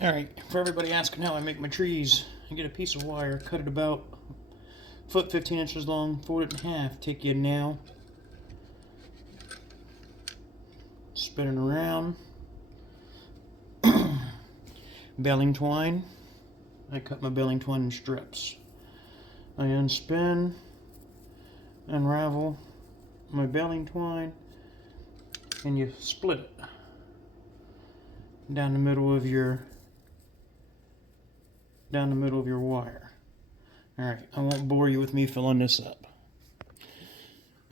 Alright, for everybody asking how I make my trees, I get a piece of wire, cut it about a foot 15 inches long, fold it in half, take your nail, spin it around, baling twine. I cut my baling twine in strips. I unspin, unravel my baling twine, and you split it down the middle of your wire. Alright, I won't bore you with me filling this up.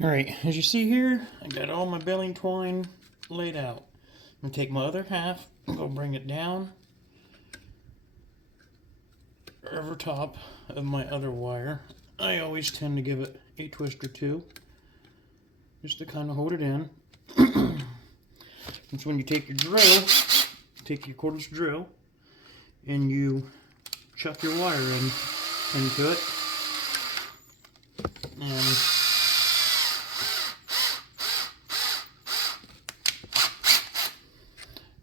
Alright, as you see here, I got all my baling twine laid out. I'm going to take my other half and go bring it down over top of my other wire. I always tend to give it a twist or two just to kind of hold it in. That's when you take your drill, take your cordless drill, and you chuck your wire into it.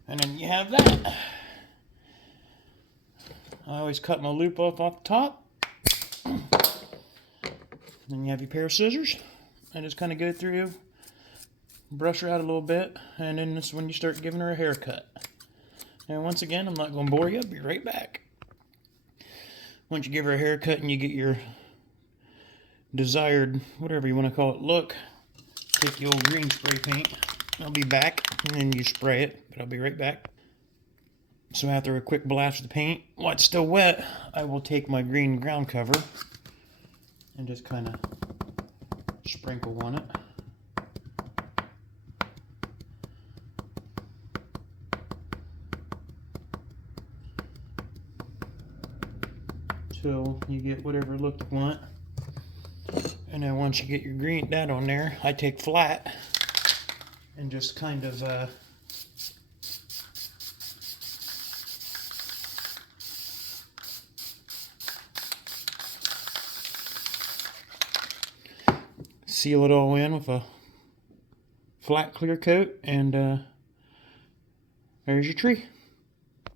And then you have that. I always cut my loop off the top. Then you have your pair of scissors. I just kind of go through, brush her out a little bit, and then this is when you start giving her a haircut. And once again, I'm not going to bore you. I'll be right back. Once you give her a haircut and you get your desired, whatever you want to call it, look, take the old green spray paint. I'll be back, and then you spray it, but I'll be right back. So after a quick blast of the paint, while it's still wet, I will take my green ground cover and just kind of sprinkle on it. Till you get whatever look you want. And then once you get your green that on there, I take flat and just kind of seal it all in with a flat clear coat, and there's your tree.